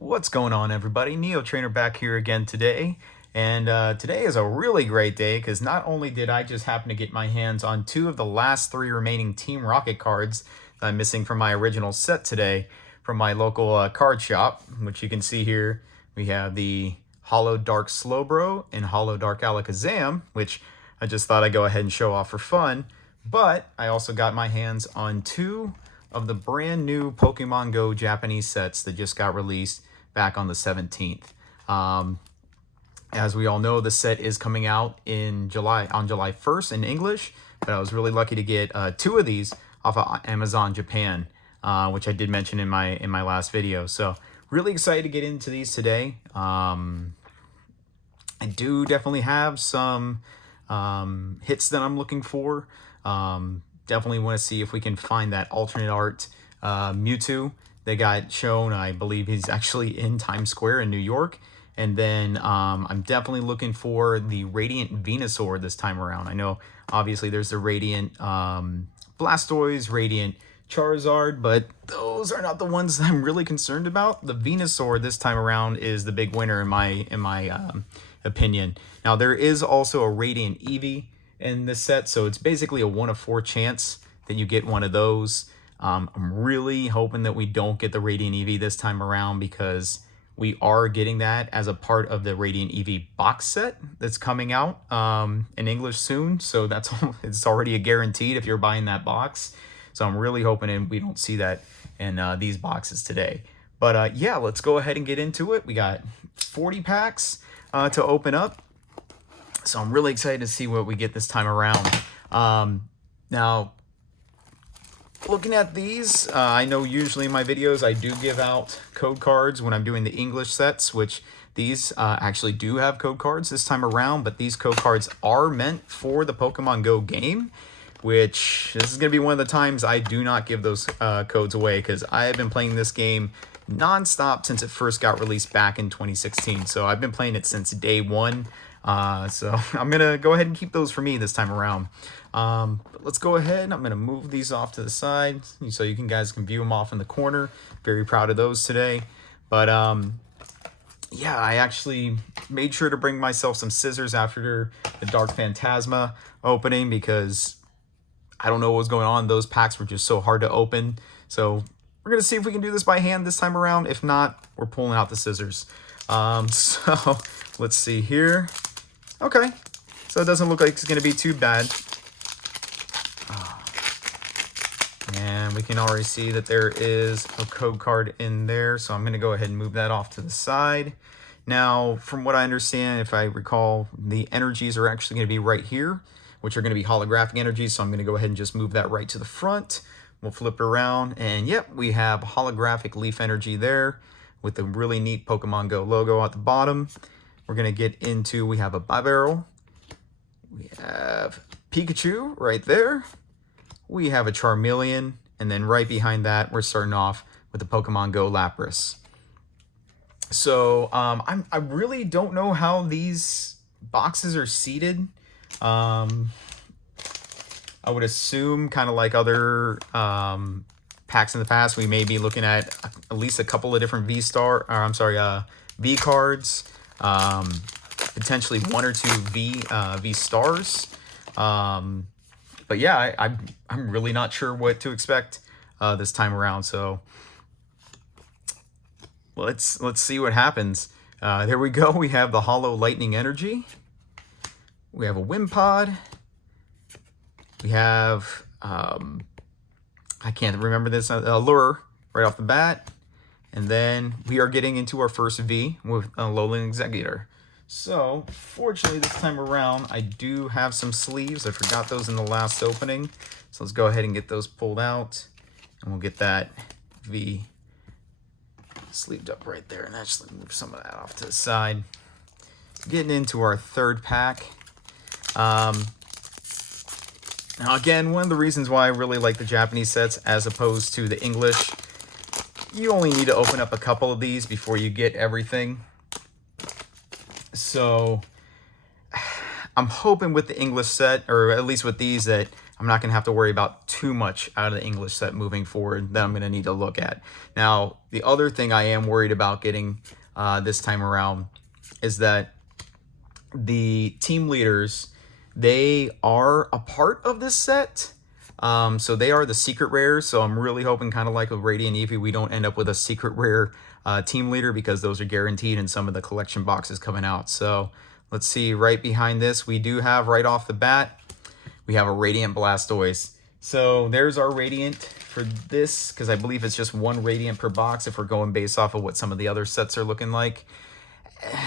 What's going on, everybody? Neo Trainer back here again today. And today is a really great day because not only did I just happen to get my hands on two of the last three remaining Team Rocket cards that I'm missing from my original set today from my local card shop, which you can see here. We have the Hollow Dark Slowbro and Hollow Dark Alakazam, which I just thought I'd go ahead and show off for fun. But I also got my hands on two of the brand new Pokemon Go Japanese sets that just got released back on the 17th. As we all know, the set is coming out in July 1st in English, but I was really lucky to get two of these off of Amazon Japan, which I did mention in my last video. So really excited to get into these today. I do definitely have some hits that I'm looking for. Definitely want to see if we can find that alternate art Mewtwo that got shown. I believe he's actually in Times Square in New York. And then I'm definitely looking for the Radiant Venusaur this time around. I know obviously there's the Radiant Blastoise, Radiant Charizard, but those are not the ones that I'm really concerned about. The Venusaur this time around is the big winner in my opinion. Now there is also a Radiant Eevee in this set, so it's basically a 1 of 4 chance that you get one of those. I'm really hoping that we don't get the Radiant Eevee this time around because we are getting that as a part of the Radiant Eevee box set that's coming out in English soon. So it's already a guaranteed if you're buying that box. So I'm really hoping we don't see that in these boxes today. But yeah, let's go ahead and get into it. We got 40 packs to open up. So I'm really excited to see what we get this time around. Now, looking at these, I know usually in my videos I do give out code cards when I'm doing the English sets, which these actually do have code cards this time around, but these code cards are meant for the Pokemon Go game, which this is going to be one of the times I do not give those codes away because I have been playing this game nonstop since it first got released back in 2016. So I've been playing it since day one. So I'm going to go ahead and keep those for me this time around. But let's go ahead. I'm going to move these off to the side so you guys can view them off in the corner. Very proud of those today. But yeah, I actually made sure to bring myself some scissors after the Dark Phantasma opening because I don't know what was going on. Those packs were just so hard to open. So we're going to see if we can do this by hand this time around. If not, we're pulling out the scissors. So let's see here. Okay, so it doesn't look like it's going to be too bad. And we can already see that there is a code card in there, so I'm going to go ahead and move that off to the side. Now, from what I understand, if I recall, the energies are actually going to be right here, which are going to be holographic energies, so I'm going to go ahead and just move that right to the front. We'll flip it around, and yep, we have holographic leaf energy there with the really neat Pokemon Go logo at the bottom. We're going to get into, we have a Bibarel, we have Pikachu right there, we have a Charmeleon, and then right behind that, we're starting off with the Pokemon Go Lapras. So I really don't know how these boxes are seated. I would assume kind of like other packs in the past, we may be looking at least a couple of different V cards, potentially 1 or 2 V stars. But yeah, I'm really not sure what to expect this time around. So let's see what happens. There we go. We have the Hollow Lightning Energy. We have a Wimpod. We have I can't remember this, Lure right off the bat. And then we are getting into our first V with a Alolan Executor. So, fortunately this time around, I do have some sleeves. I forgot those in the last opening. So let's go ahead and get those pulled out. And we'll get that V sleeved up right there. And actually move some of that off to the side. Getting into our third pack. Now again, one of the reasons why I really like the Japanese sets as opposed to the English, you only need to open up a couple of these before you get everything. So I'm hoping with the English set, or at least with these, that I'm not going to have to worry about too much out of the English set moving forward that I'm going to need to look at. Now, the other thing I am worried about getting this time around is that the team leaders, they are a part of this set. So they are the secret rares. So I'm really hoping, kind of like with Radiant Eevee, we don't end up with a secret rare team leader, because those are guaranteed in some of the collection boxes coming out. So let's see, right behind this, we do have right off the bat, we have a Radiant Blastoise. So there's our Radiant for this, because I believe it's just one Radiant per box if we're going based off of what some of the other sets are looking like. I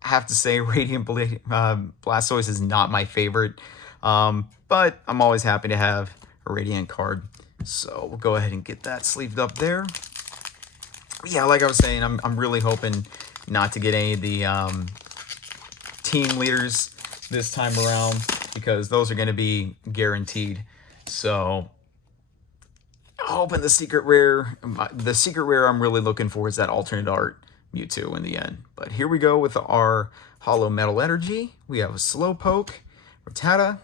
have to say, Radiant Blastoise is not my favorite, but I'm always happy to have a Radiant card. So we'll go ahead and get that sleeved up there. Yeah, like I was saying, I'm really hoping not to get any of the team leaders this time around, because those are going to be guaranteed. So hoping the secret rare I'm really looking for is that alternate art Mewtwo in the end. But here we go with our Hollow Metal Energy. We have a Slowpoke, Rattata,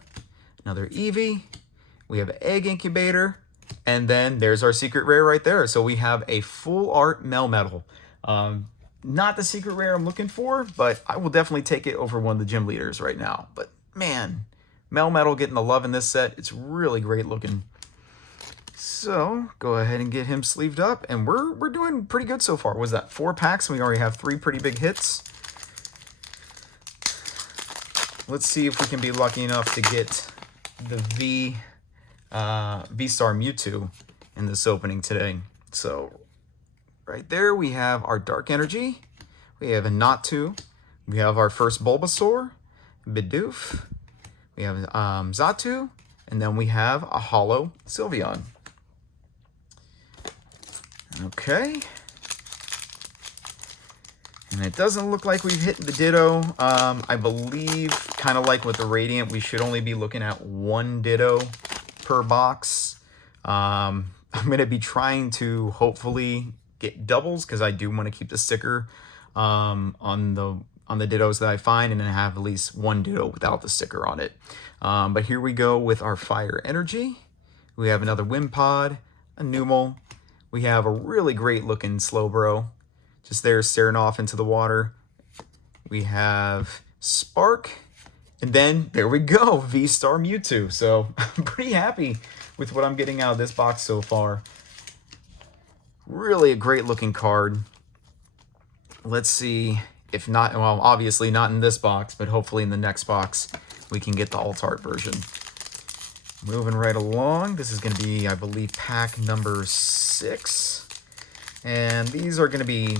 another Eevee, we have an Egg Incubator, and then there's our secret rare right there. So we have a full art Melmetal. Not the secret rare I'm looking for, but I will definitely take it over one of the gym leaders right now. But man, Melmetal getting the love in this set. It's really great looking. So go ahead and get him sleeved up, and we're doing pretty good so far. Was that 4 packs? We already have 3 pretty big hits. Let's see if we can be lucky enough to get the V-Star Mewtwo in this opening today. So right there we have our Dark Energy, we have a Natu, we have our first Bulbasaur, Bidoof, we have Xatu, and then we have a Hollow Sylveon. Okay. And it doesn't look like we've hit the Ditto. I believe, kind of like with the Radiant, we should only be looking at 1 Ditto per box. I'm going to be trying to hopefully get doubles, because I do want to keep the sticker on the Dittos that I find, and then have at least 1 Ditto without the sticker on it. But here we go with our Fire Energy. We have another Wimpod, a Numel. We have a really great looking Slowbro, just there staring off into the water. We have Spark, and then there we go, V-Star Mewtwo. So I'm pretty happy with what I'm getting out of this box so far. Really a great looking card. Let's see if not, well, obviously not in this box, but hopefully in the next box we can get the alt-art version. Moving right along, this is going to be, I believe, pack number 6. And these are going to be,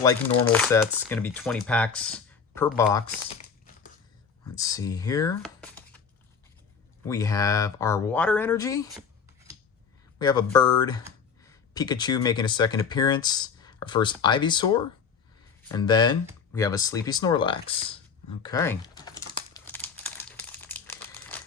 like normal sets, going to be 20 packs per box. Let's see here. We have our Water Energy. We have a Bird, Pikachu making a second appearance, our first Ivysaur, and then we have a Sleepy Snorlax. Okay.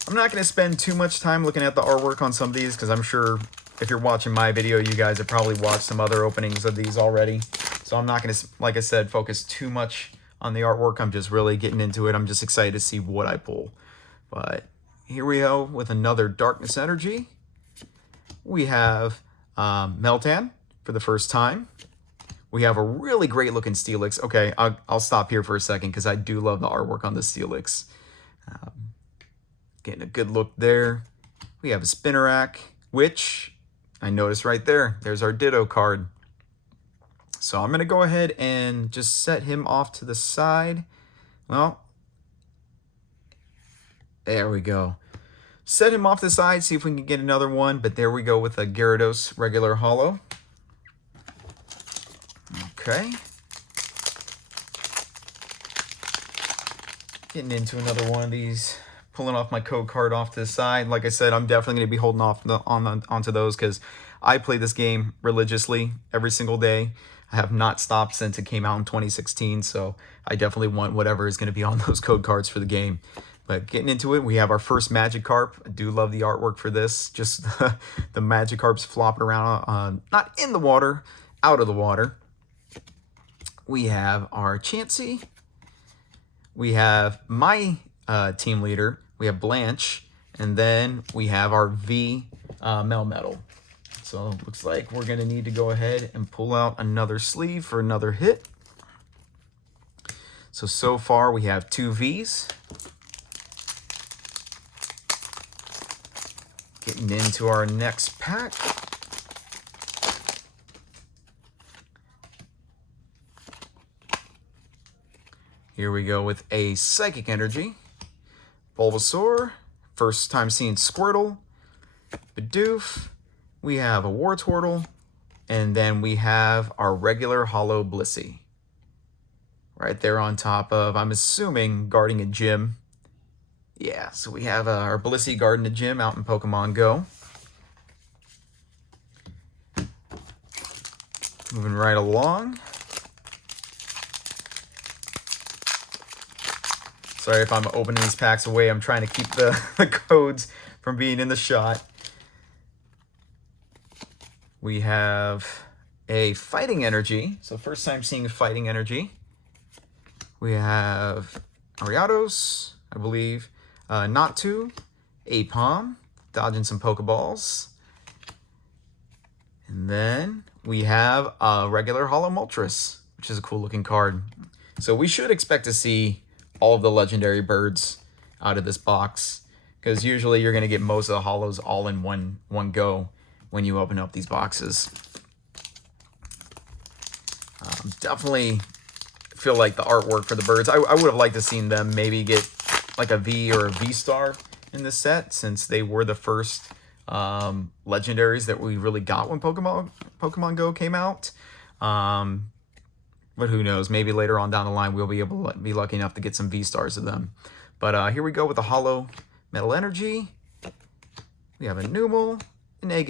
I'm not going to spend too much time looking at the artwork on some of these, because I'm sure if you're watching my video, you guys have probably watched some other openings of these already. So I'm not going to, like I said, focus too much on the artwork. I'm just really getting into it. I'm just excited to see what I pull. But here we go with another Darkness Energy. We have Meltan for the first time. We have a really great looking Steelix. Okay, I'll stop here for a second, because I do love the artwork on the Steelix. Getting a good look there. We have a Spinarak, which I noticed right there. There's our Ditto card. So I'm going to go ahead and just set him off to the side. Well, there we go. Set him off to the side, see if we can get another one. But there we go with a Gyarados regular holo. Okay. Getting into another one of these. Pulling off my code card off to the side. Like I said, I'm definitely going to be holding off onto those, because I play this game religiously every single day. I have not stopped since it came out in 2016, so I definitely want whatever is going to be on those code cards for the game. But getting into it, we have our first Magikarp. I do love the artwork for this. Just the Magikarps flopping around, not in the water, out of the water. We have our Chansey. We have my team leader. We have Blanche, And then we have our V Melmetal. So it looks like we're going to need to go ahead and pull out another sleeve for another hit. So far we have 2 Vs. Getting into our next pack. Here we go with a Psychic Energy, Bulbasaur, first time seeing Squirtle, Bidoof, we have a Wartortle, and then we have our regular Holo Blissey. Right there on top of, I'm assuming, guarding a gym. Yeah, so we have our Blissey guarding a gym out in Pokemon Go. Moving right along. Sorry if I'm opening these packs away. I'm trying to keep the codes from being in the shot. We have a Fighting Energy. So first time seeing Fighting Energy. We have Ariados, I believe. Natu, Apom, dodging some Pokeballs. And then we have a regular Holo Moltres, which is a cool looking card. So we should expect to see all of the legendary birds out of this box, because usually you're going to get most of the holos all in one go when you open up these boxes. Definitely feel like the artwork for the birds, I would have liked to seen them maybe get like a V or a V-Star in this set, since they were the first legendaries that we really got when Pokemon Go came out. But who knows, maybe later on down the line we'll be able to be lucky enough to get some V-Stars of them. But here we go with the Holo Metal Energy. We have a Numel, an Egg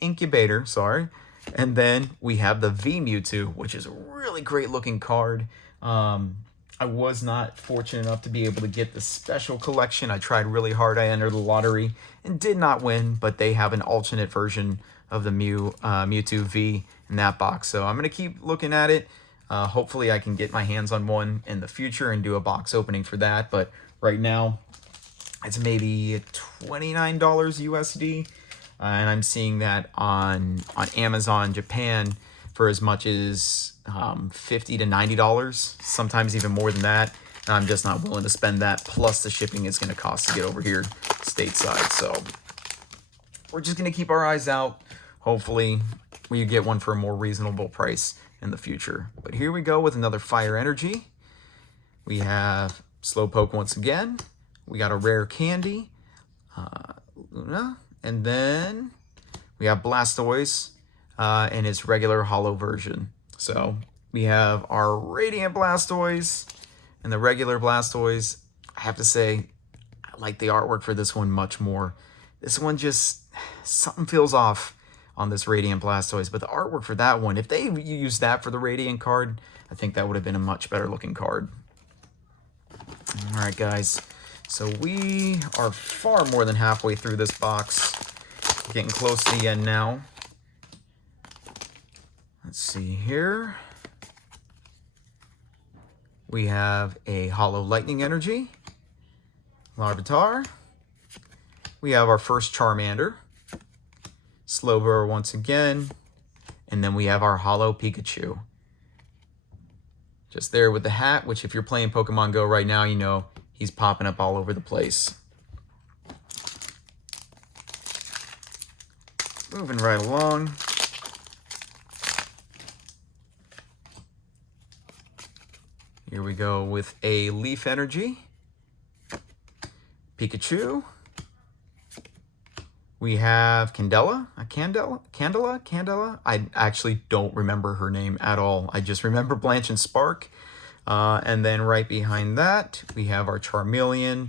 Incubator, sorry. And then we have the V Mewtwo, which is a really great looking card. I was not fortunate enough to be able to get the special collection. I tried really hard. I entered the lottery and did not win, but they have an alternate version of the Mewtwo V in that box. So I'm going to keep looking at it. Hopefully I can get my hands on one in the future and do a box opening for that. But right now it's maybe $29 USD. And I'm seeing that on Amazon Japan for as much as $50 to $90, sometimes even more than that. And I'm just not willing to spend that, plus the shipping is going to cost to get over here stateside. So we're just going to keep our eyes out. Hopefully we get one for a more reasonable price in the future. But here we go with another Fire Energy. We have Slowpoke once again. We got a rare Candy, Luna, and then we have Blastoise in its regular holo version. So we have our Radiant Blastoise and the regular Blastoise. I have to say, I like the artwork for this one much more. This one just, something feels off on this Radiant Blastoise, but the artwork for that one, if they used that for the Radiant card, I think that would have been a much better looking card. All right, guys. So we are far more than halfway through this box. Getting close to the end now. Let's see here. We have a Holo Lightning Energy, Larvitar. We have our first Charmander, Slowbro once again, and then we have our Holo Pikachu. Just there with the hat, which if you're playing Pokemon Go right now, you know he's popping up all over the place. Moving right along. Here we go with a Leaf Energy, Pikachu. We have Candela. I actually don't remember her name at all. I just remember Blanche and Spark. And then right behind that, we have our Charmeleon.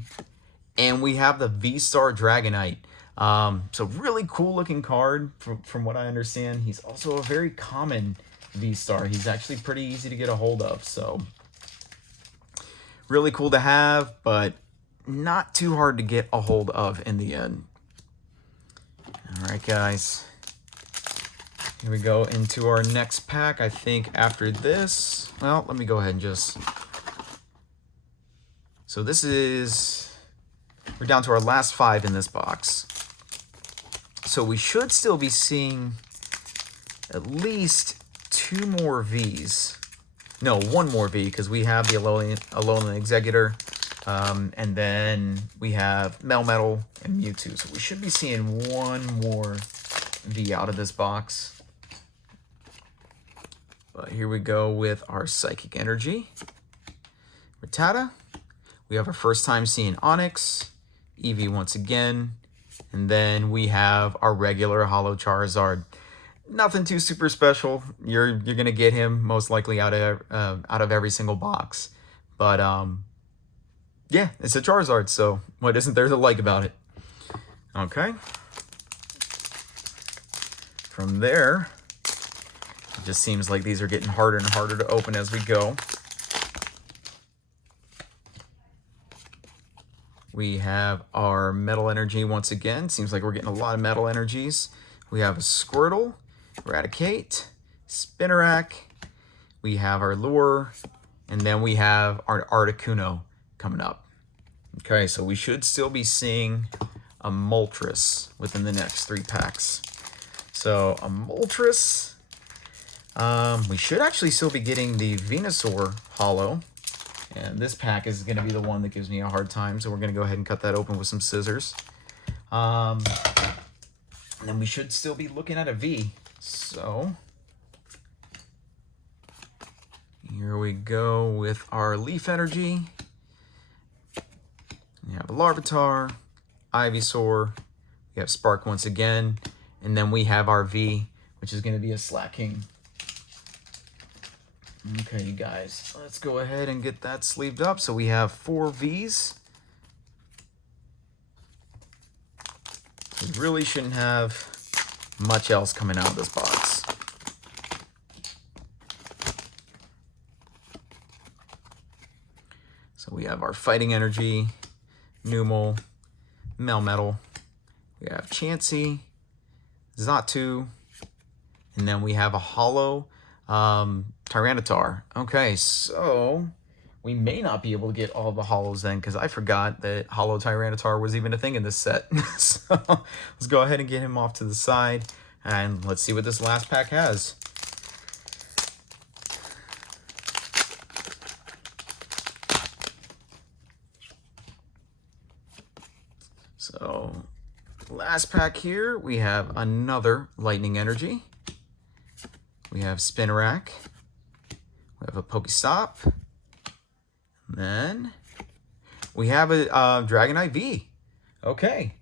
And we have the V-Star Dragonite. So really cool looking card from what I understand. He's also a very common V-Star. He's actually pretty easy to get a hold of. So really cool to have, but not too hard to get a hold of in the end. All right, guys. Here we go into our next pack. I think after this, well, let me go ahead and just... So this is we're down to our last 5 in this box. So we should still be seeing at least 2 more Vs. No, 1 more V, because we have the Alolan Executor, and then we have Melmetal and Mewtwo. So we should be seeing 1 more V out of this box. But here we go with our Psychic Energy. Rattata. We have our first time seeing Onix, Eevee once again, and then we have our regular Holo Charizard. Nothing too super special. You're gonna get him most likely out of every single box, but yeah, it's a Charizard. So what isn't there to like about it? Okay. From there, it just seems like these are getting harder and harder to open as we go. We have our Metal Energy once again. Seems like we're getting a lot of Metal Energies. We have a Squirtle, Eradicate, Spinarak. We have our Lure, and then we have our Articuno coming up. Okay, so we should still be seeing a Moltres within the next 3 packs. So a Moltres, we should actually still be getting the Venusaur Holo. And this pack is going to be the one that gives me a hard time, so we're going to go ahead and cut that open with some scissors. And then we should still be looking at a V. So here we go with our Leaf Energy. We have a Larvitar, Ivysaur, we have Spark once again, and then we have our V, which is going to be a Slacking. Okay, you guys, let's go ahead and get that sleeved up. So we have 4 Vs. We really shouldn't have much else coming out of this box. So we have our Fighting Energy, Numel, Melmetal. We have Chansey, Xatu, and then we have a Holo Tyranitar. Okay, so we may not be able to get all the holos then, because I forgot that Holo Tyranitar was even a thing in this set. So let's go ahead and get him off to the side, and let's see what this last pack has. So last pack here, we have another Lightning Energy. We have Spinarak. We have a Pokestop. And then we have a Dragonite V. Okay.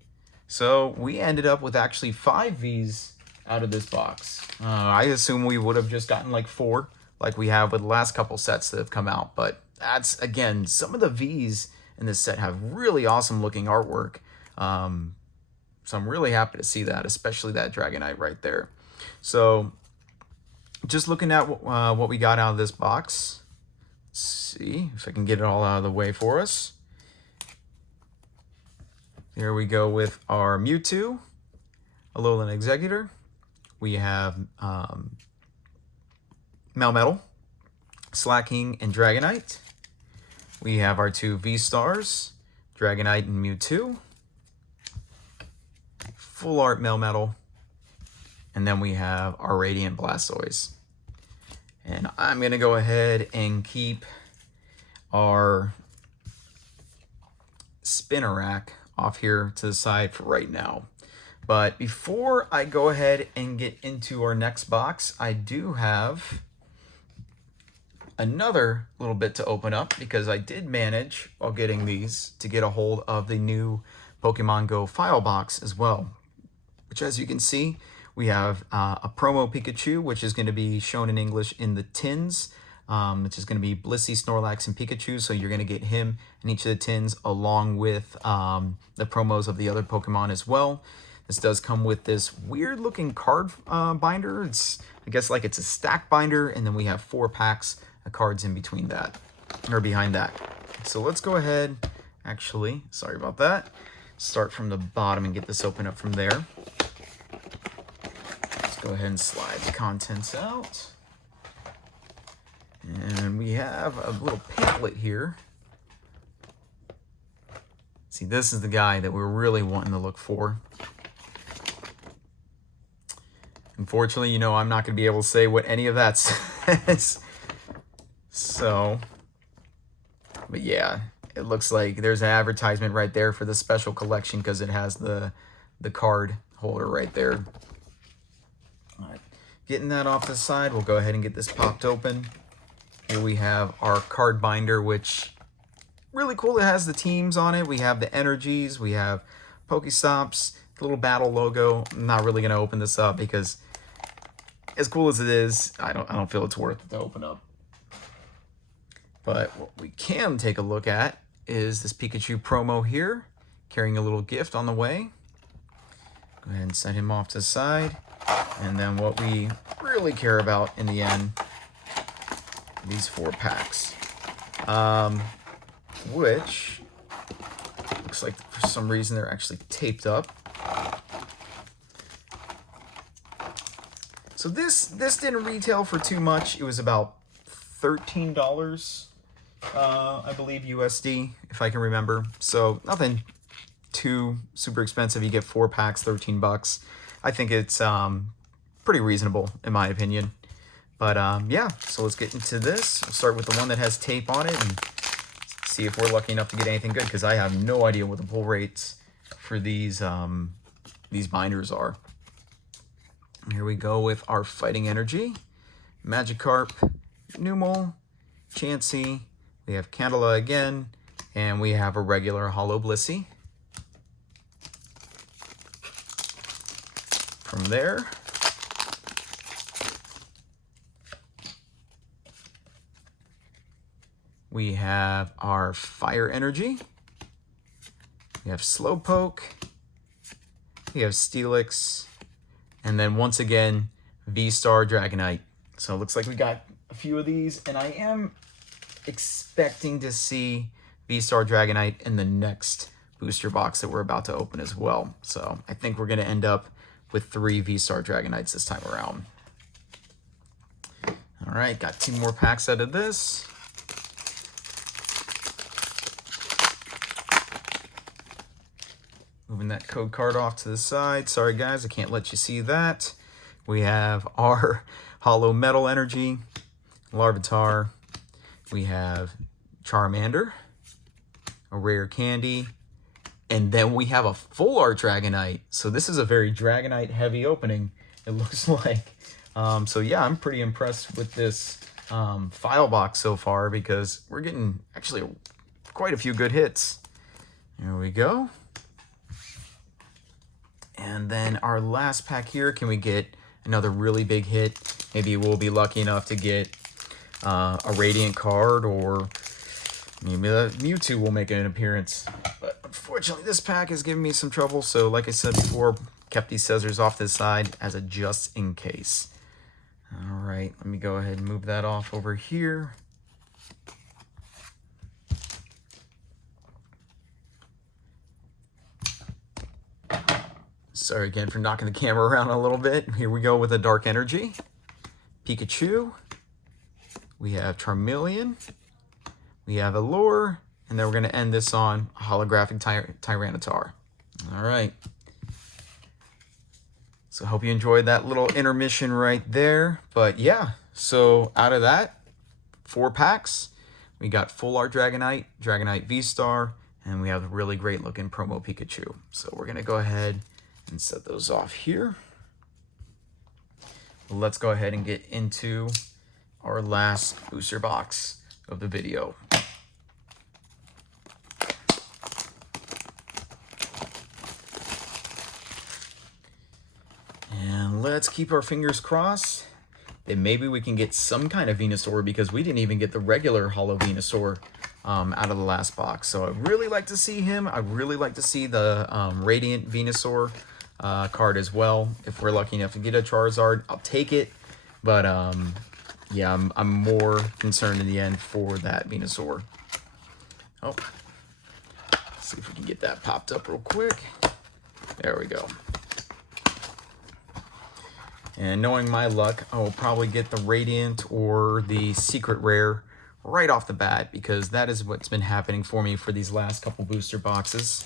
So we ended up with actually 5 Vs out of this box. I assume we would have just gotten like 4, like we have with the last couple sets that have come out. But that's, again, some of the Vs in this set have really awesome looking artwork. So I'm really happy to see that, especially that Dragonite right there. So just looking at what we got out of this box. Let's see if I can get it all out of the way for us. Here we go with our Mewtwo, Alolan Executor. We have Melmetal, Slacking, and Dragonite. We have our 2 V-Stars, Dragonite and Mewtwo. Full Art Melmetal. And then we have our Radiant Blastoise. And I'm going to go ahead and keep our Spinarak off here to the side for right now. But before I go ahead and get into our next box, I do have another little bit to open up, because I did manage, while getting these, to get a hold of the new Pokemon Go file box as well. Which, as you can see, we have a promo Pikachu, which is going to be shown in English in the tins, which is going to be Blissey, Snorlax, and Pikachu. So you're going to get him in each of the tins, along with the promos of the other Pokemon as well. This does come with this weird-looking card binder. It's, I guess, like it's a stack binder, and then we have 4 packs of cards in between that, or behind that. So let's go ahead, actually, sorry about that, start from the bottom and get this open up from there. Go ahead and slide the contents out. And we have a little pamphlet here See, this is the guy that we're really wanting to look for. Unfortunately, you know, I'm not going to be able to say what any of that says. So, but yeah, it looks like there's an advertisement right there for the special collection because it has the card holder right there. All right, getting that off the side, we'll go ahead and get this popped open. Here we have our card binder, which really cool. It has the teams on it. We have the energies. We have Pokestops, the little battle logo. I'm not really going to open this up because as cool as it is, I don't feel it's worth it to open up. But what we can take a look at is this Pikachu promo here, carrying a little gift on the way. Go ahead and set him off to the side. And then what we really care about in the end, these 4 packs. Which looks like for some reason they're actually taped up. So this didn't retail for too much. It was about $13, I believe, USD, if I can remember. So nothing too super expensive. You get 4 packs, 13 bucks. I think it's pretty reasonable in my opinion. But yeah, so let's get into this. We'll start with the one that has tape on it and see if we're lucky enough to get anything good, because I have no idea what the pull rates for these binders are. Here we go with our Fighting Energy, Magikarp, Numel, Chansey, we have Candela again, and we have a regular Holo Blissey. From there, we have our Fire Energy, we have Slowpoke, we have Steelix, and then once again, V-Star Dragonite. So it looks like we got a few of these, and I am expecting to see V-Star Dragonite in the next booster box that we're about to open as well. So I think we're going to end up with 3 V-Star Dragonites this time around. All right, got 2 more packs out of this. Moving that code card off to the side. Sorry guys, I can't let you see that. We have our Holo Metal Energy, Larvitar. We have Charmander, a rare candy, and then we have a full art Dragonite. So this is a very Dragonite heavy opening, it looks like. So yeah, I'm pretty impressed with this file box so far because we're getting actually quite a few good hits. There we go. And then our last pack here, can we get another really big hit? Maybe we'll be lucky enough to get a Radiant card, or maybe the Mewtwo will make an appearance. But unfortunately, this pack is giving me some trouble. So like I said before, kept these scissors off to the side as a just in case. All right, let me go ahead and move that off over here. Sorry again for knocking the camera around a little bit. Here we go with a Dark Energy, Pikachu, we have Charmeleon, we have Allure, and then we're going to end this on a holographic Tyranitar. All right. So I hope you enjoyed that little intermission right there. But yeah, so out of that, 4 packs, we got Full Art Dragonite, Dragonite V-Star, and we have a really great looking promo Pikachu. So we're going to go ahead and set those off here. Let's go ahead and get into our last booster box of the video. And let's keep our fingers crossed that maybe we can get some kind of Venusaur, because we didn't even get the regular Holo Venusaur out of the last box. So I'd really like to see him. I'd really like to see the Radiant Venusaur card as well. If we're lucky enough to get a Charizard, I'll take it. But yeah, I'm more concerned in the end for that Venusaur. Oh, let's see if we can get that popped up real quick. There we go. And knowing my luck, I will probably get the Radiant or the Secret Rare right off the bat because that is what's been happening for me for these last couple booster boxes.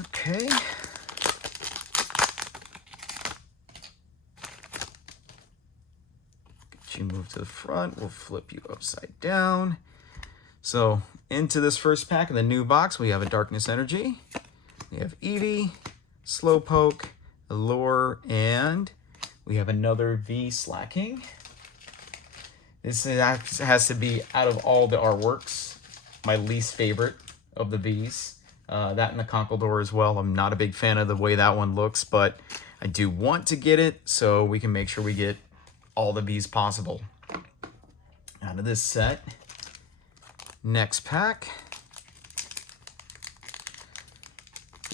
Okay. Get you move to the front. We'll flip you upside down. So into this first pack of the new box, we have a Darkness Energy. We have Eevee, Slowpoke, Allure, and we have another V Slacking. This has to be, out of all the artworks, my least favorite of the Vs. That and the Conkeldurr as well. I'm not a big fan of the way that one looks, but I do want to get it so we can make sure we get all the Vs possible out of this set. Next pack.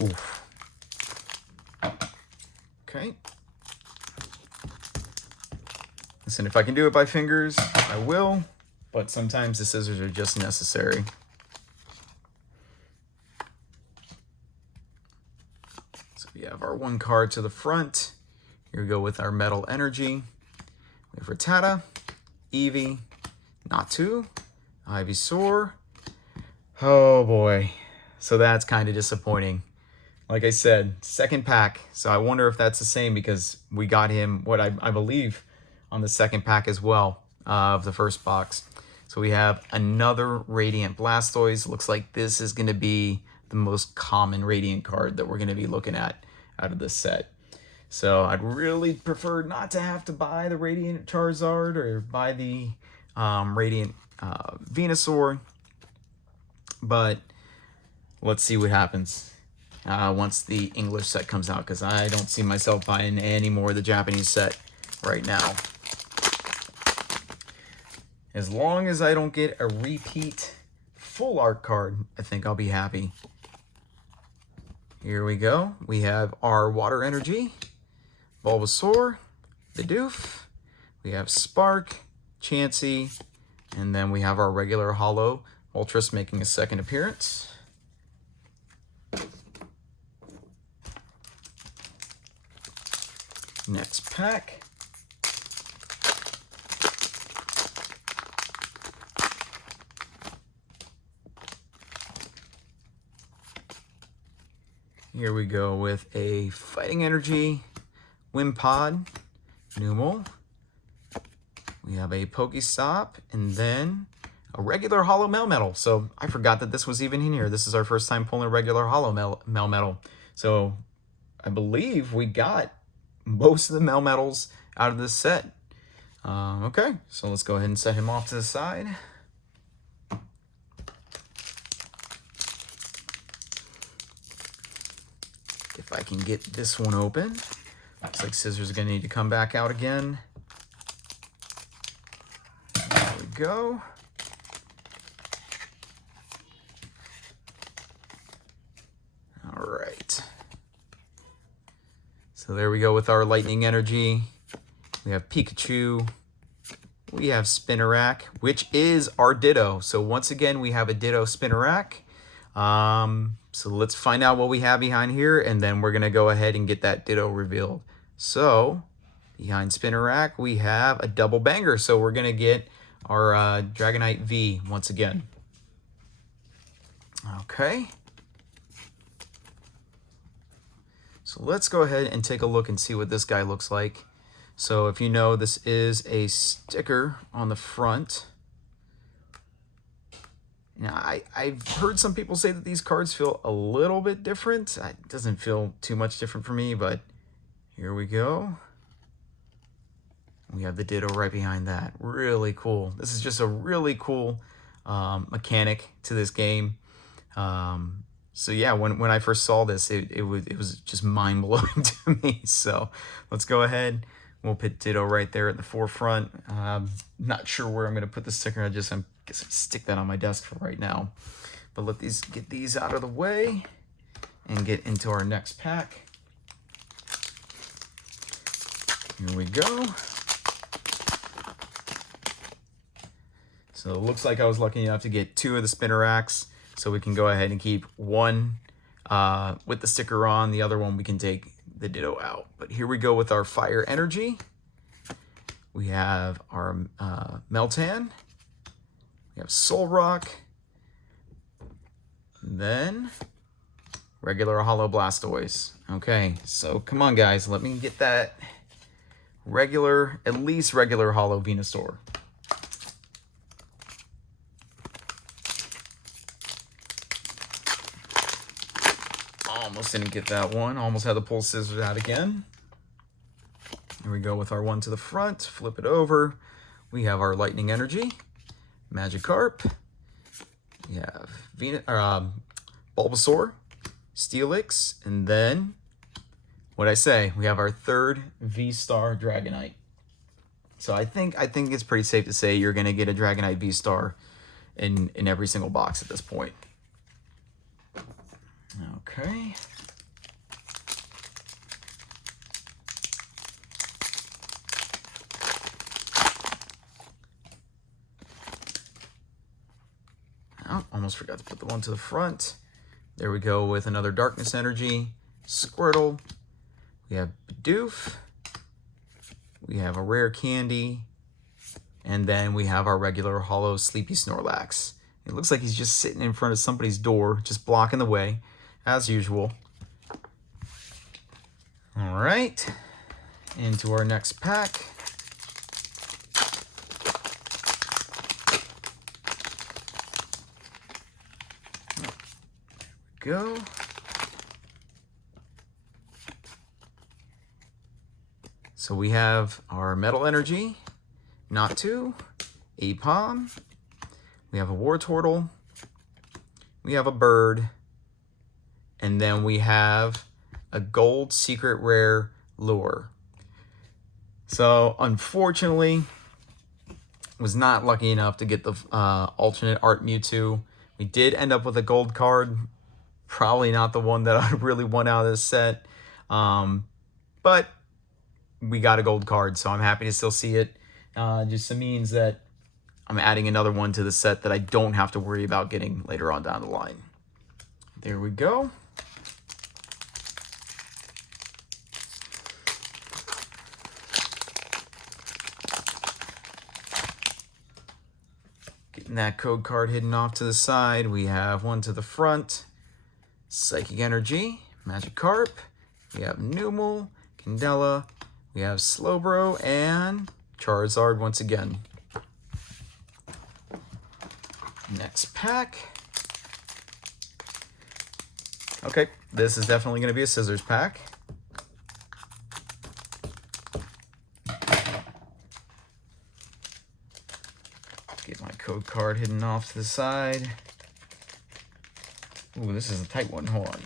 Oof. Okay. Listen, if I can do it by fingers, I will, but sometimes the scissors are just necessary. So we have our one card to the front. Here we go with our Metal Energy. We have Rattata, Eevee, Natu, Ivysaur. Oh boy. So that's kind of disappointing. Like I said, second pack. So I wonder if that's the same because we got him, what I believe, on the second pack as well of the first box. So we have another Radiant Blastoise. Looks like this is going to be the most common Radiant card that we're going to be looking at out of this set. So I'd really prefer not to have to buy the Radiant Charizard or buy the Radiant Venusaur. But let's see what happens once the English set comes out, because I don't see myself buying any more of the Japanese set right now. As long as I don't get a repeat full art card, I think I'll be happy. Here we go. We have our Water Energy, Bulbasaur, Bidoof. We have Spark, Chansey, and then we have our regular Holo Moltres making a second appearance. Next pack. Here we go with a Fighting Energy, Wimpod, Numel. We have a Pokestop, and then a regular Holo Melmetal. So I forgot that this was even in here. This is our first time pulling a regular Holo Melmetal. So I believe we got most of the Melmetals out of this set. Okay, so let's go ahead and set him off to the side. If I can get this one open. Looks like scissors are going to need to come back out again. There we go. All right. So there we go with our Lightning Energy. We have Pikachu. We have Spinarak, which is our Ditto. So once again, we have a Ditto Spinarak. So let's find out what we have behind here, and then we're going to go ahead and get that Ditto revealed. So behind Spinarak, we have a double banger. So we're going to get our Dragonite V once again. Okay. So let's go ahead and take a look and see what this guy looks like. So if you know, this is a sticker on the front. Now, I've heard some people say that these cards feel a little bit different. It doesn't feel too much different for me, but here we go. We have the Ditto right behind that. Really cool. This is just a really cool mechanic to this game. So yeah, when I first saw this, it was just mind-blowing to me. So let's go ahead. We'll put Ditto right there at the forefront. Not sure where I'm going to put the sticker. I guess I'll stick that on my desk for right now. But get these out of the way and get into our next pack. Here we go. So it looks like I was lucky enough to get 2 of the Spinaraks. So we can go ahead and keep one with the sticker on. The other one we can take the Ditto out. But here we go with our Fire Energy. We have our Meltan. We have Solrock. And then regular Hollow Blastoise. Okay, so come on guys, let me get that regular, at least regular Hollow Venusaur. Almost didn't get that one. Almost had to pull scissors out again. Here we go with our one to the front. Flip it over. We have our Lightning Energy, Magikarp. We have Bulbasaur, Steelix, and then what'd I say? We have our third V-Star Dragonite. So I think it's pretty safe to say you're gonna get a Dragonite V-Star in every single box at this point. Okay. Oh, almost forgot to put the one to the front. There we go with another Darkness Energy, Squirtle. We have Bidoof. We have a Rare Candy. And then we have our regular Hollow Sleepy Snorlax. It looks like he's just sitting in front of somebody's door, just blocking the way, as usual. All right, into our next pack. There we go. So we have our Metal Energy, Natu, Apom. We have a Wartortle. We have a bird. And then we have a gold secret rare lure. So unfortunately, was not lucky enough to get the alternate art Mewtwo. We did end up with a gold card. Probably not the one that I really want out of this set. But we got a gold card, so I'm happy to still see it. Just means that I'm adding another one to the set that I don't have to worry about getting later on down the line. There we go. Getting that code card hidden off to the side. We have one to the front. Psychic Energy, Magikarp. We have Numel, Candela. We have Slowbro and Charizard once again. Next pack. Okay, this is definitely going to be a scissors pack. Get my code card hidden off to the side. Ooh, this is a tight one. Hold on.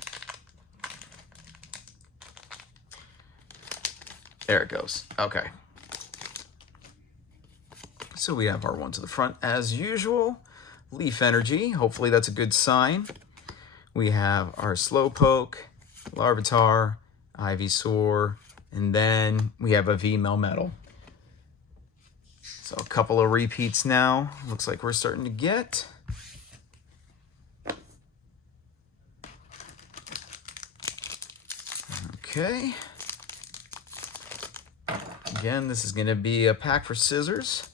There it goes. Okay. So we have our one to the front as usual. Leaf Energy. Hopefully that's a good sign. We have our Slowpoke, Larvitar, Ivysaur, and then we have a V Melmetal. So a couple of repeats now. Looks like we're starting to get. Okay. Again, this is going to be a pack for scissors.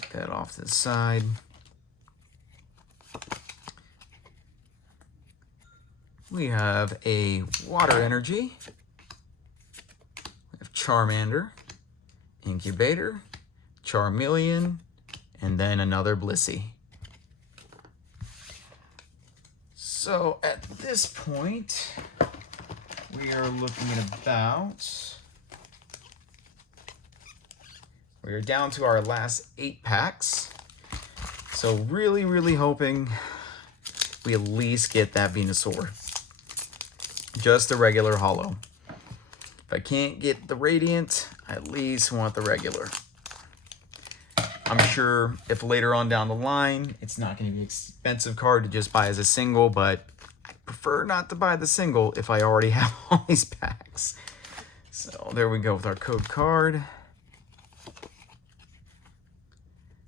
Get that off to the side. We have a Water Energy. We have Charmander, Incubator, Charmeleon, and then another Blissey. So at this point, we are looking at about, we are down to our last 8 packs. So really, really hoping we at least get that Venusaur. Just a regular holo. If I can't get the Radiant, I at least want the regular. I'm sure if later on down the line, it's not going to be an expensive card to just buy as a single, but I prefer not to buy the single if I already have all these packs. So there we go with our code card.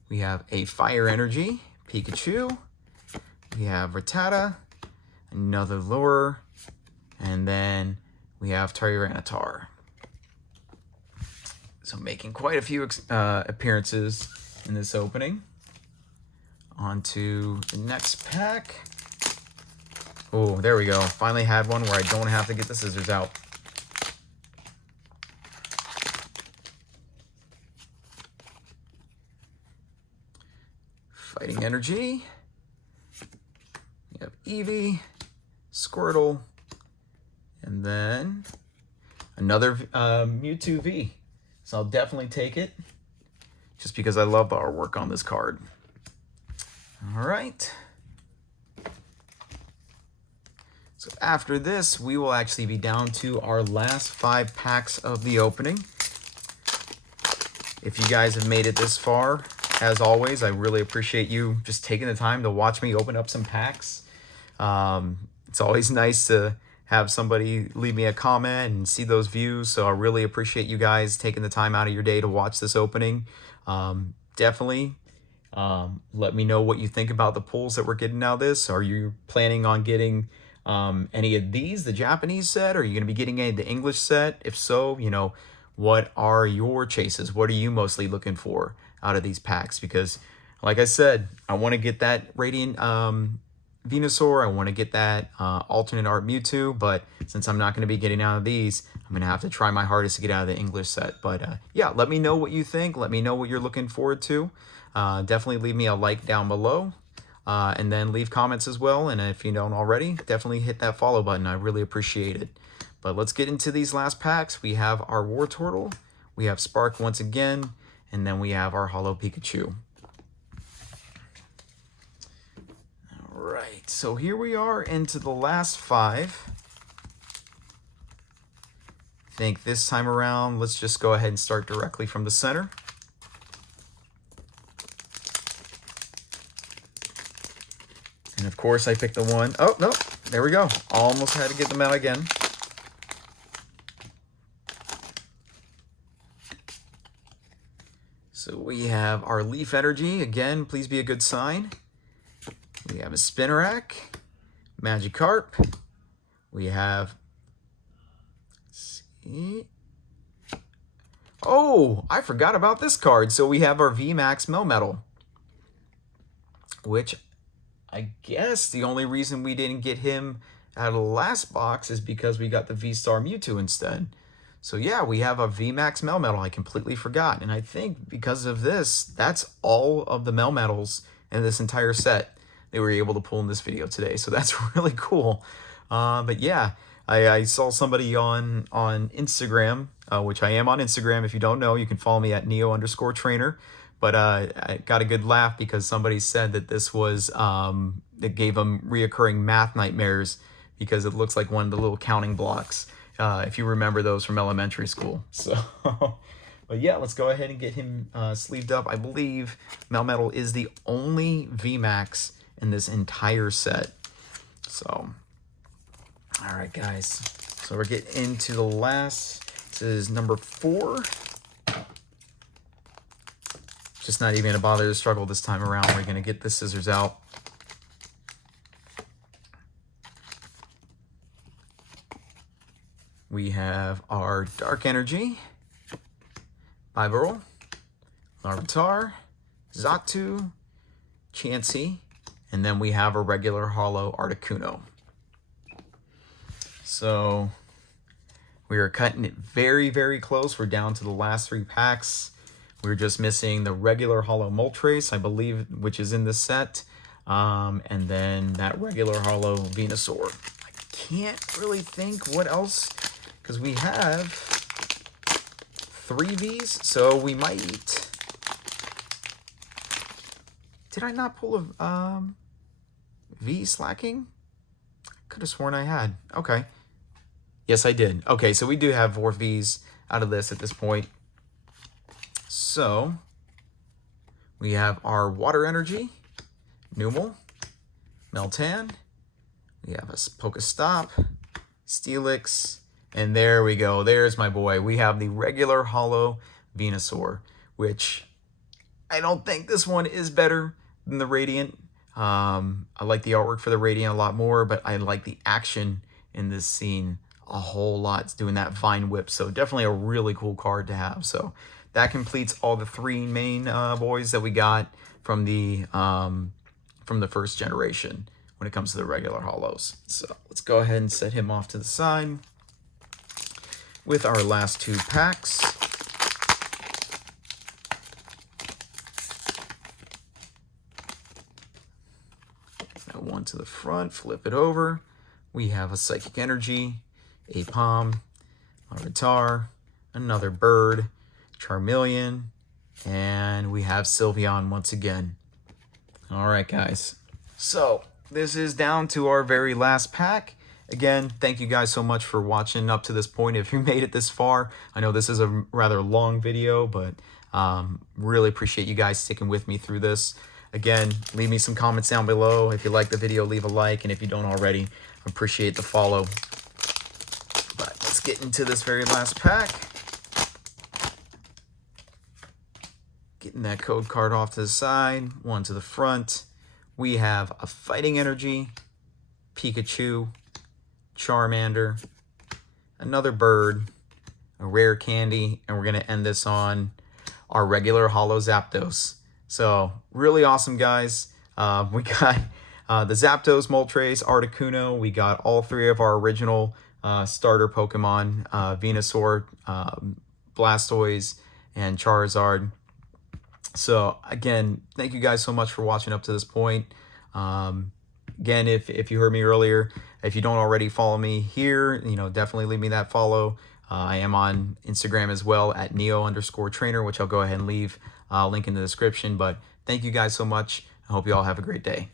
We have a Fire Energy, Pikachu. We have Rattata, another Lure, And then we have Tyranitar. So making quite a few appearances in this opening. On to the next pack. Oh, there we go. Finally had one where I don't have to get the scissors out. Fighting Energy. We have Eevee, Squirtle, and then another Mewtwo V. So I'll definitely take it, just because I love the artwork on this card. All right. So after this, we will actually be down to our last 5 packs of the opening. If you guys have made it this far, as always, I really appreciate you just taking the time to watch me open up some packs. It's always nice to have somebody leave me a comment and see those views. So I really appreciate you guys taking the time out of your day to watch this opening. Definitely let me know what you think about the pulls that we're getting out of this. Are you planning on getting any of these, the Japanese set? Are you going to be getting any of the English set? If so, you know, what are your chases? What are you mostly looking for out of these packs? Because like I said, I want to get that Radiant Venusaur. I want to get that alternate art Mewtwo, but since I'm not going to be getting out of these, I'm going to have to try my hardest to get out of the English set. But yeah, let me know what you think. Let me know what you're looking forward to. Definitely leave me a like down below, and then leave comments as well. And if you don't already, definitely hit that follow button. I really appreciate it. But let's get into these last packs. We have our Wartortle, we have Spark once again, and then we have our Holo Pikachu. Right, so here we are into the last 5. I think this time around, let's just go ahead and start directly from the center. And of course, I picked the one. Oh, no, there we go. Almost had to get them out again. So we have our Leaf Energy. Again, please be a good sign. We have a Spinarak, Magikarp. We have, let's see. Oh, I forgot about this card. So we have our VMAX Melmetal, which I guess the only reason we didn't get him out of the last box is because we got the V-Star Mewtwo instead. So yeah, we have a VMAX Melmetal. I completely forgot. And I think because of this, that's all of the Melmetals in this entire set they were able to pull in this video today. So that's really cool. But yeah, I saw somebody on Instagram, which I am on Instagram. If you don't know, you can follow me at neo_trainer. But I got a good laugh because somebody said that this was, it gave them reoccurring math nightmares because it looks like one of the little counting blocks, if you remember those from elementary school. So, but yeah, let's go ahead and get him sleeved up. I believe Melmetal is the only VMAX in this entire set. So, all right, guys. So we're getting into the last. This is number 4. Just not even going to bother to struggle this time around. We're going to get the scissors out. We have our Dark Energy, Bibarel, Larvitar, Xatu, Chansey, and then we have a regular holo Articuno. So we are cutting it very, very close. We're down to the last 3 packs. We're just missing the regular holo Moltres, I believe, which is in this set. And then that regular holo Venusaur. I can't really think what else, because we have 3 Vs, so we might... Did I not pull a V slacking? I could have sworn I had. Okay. Yes, I did. Okay, so we do have 4 Vs out of this at this point. So we have our Water Energy, Numel, Meltan. We have a Pokestop, Steelix, and there we go. There's my boy. We have the regular holo Venusaur, which I don't think this one is better than the Radiant. I like the artwork for the Radiant a lot more, but I like the action in this scene a whole lot. It's doing that Vine Whip, so definitely a really cool card to have. So that completes all the 3 main boys that we got from the first generation when it comes to the regular holos. So let's go ahead and set him off to the side with our last 2 packs. Now one to the front, flip it over. We have a Psychic Energy, a Palm, a Ratar, another Bird, Charmeleon, and we have Sylveon once again. All right, guys. So this is down to our very last pack. Again, thank you guys so much for watching up to this point. If you made it this far, I know this is a rather long video, but really appreciate you guys sticking with me through this. Again, leave me some comments down below. If you like the video, leave a like, and if you don't already, appreciate the follow. But let's get into this very last pack. Getting that code card off to the side, one to the front. We have a Fighting Energy, Pikachu, Charmander, another Bird, a Rare Candy, and we're going to end this on our regular Holo Zapdos. So, really awesome, guys. We got the Zapdos, Moltres, Articuno. We got all 3 of our original starter Pokemon, Venusaur, Blastoise, and Charizard. So again, thank you guys so much for watching up to this point. Again, if you heard me earlier, if you don't already follow me here, definitely leave me that follow. I am on Instagram as well at neo_trainer, which I'll go ahead and leave a link in the description. But thank you guys so much. I hope you all have a great day.